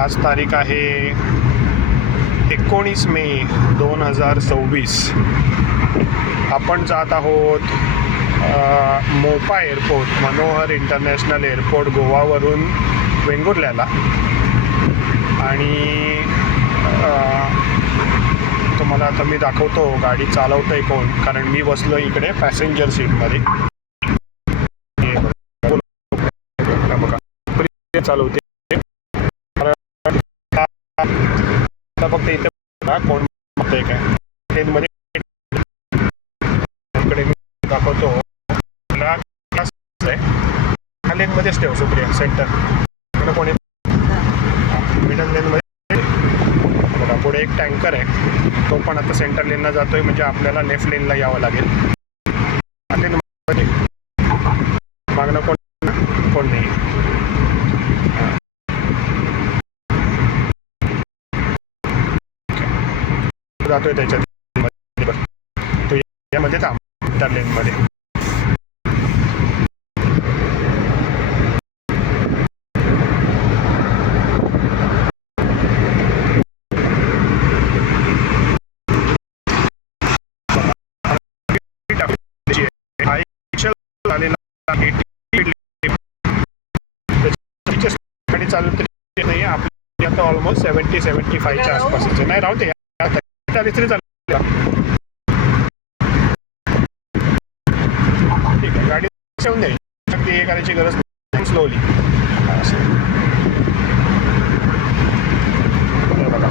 आज तारीख आहे 19 मे 2026. आपण जात आहोत मोपा एअरपोर्ट, मनोहर इंटरनॅशनल एअरपोर्ट गोवावरून वेंगुर्ल्याला. आणि तुम्हाला आता मी दाखवतो गाडी चालवतं आहे कोण, कारण मी बसलो इकडे पॅसेंजर सीटमध्ये. बघा चालवते फक्त इथे कोण बघतंय काय ट्रेनमध्ये. इकडे मी दाखवतो लेनमध्येच ठेव सुप्रिया, सेंटर कोणी मिडल लेनमध्ये. बघा पुढे एक टँकर आहे, तो पण आता सेंटर लेनला जातोय, म्हणजे आपल्याला लेफ्ट लेनला यावं लागेल. लेनमध्ये मागणं कोण नाही. जातोय त्याच्यात तो यामध्ये थांब त्या लेनमध्ये. गाडी चालू तरी नाही आपली आता ऑलमोस्ट 70-75च्या आसपासच नाही. राहू दे तरी चालू. ठीक आहे, गाडी ठेवून द्यायची, अगदी हे करायची गरज नाही. स्लोली बघा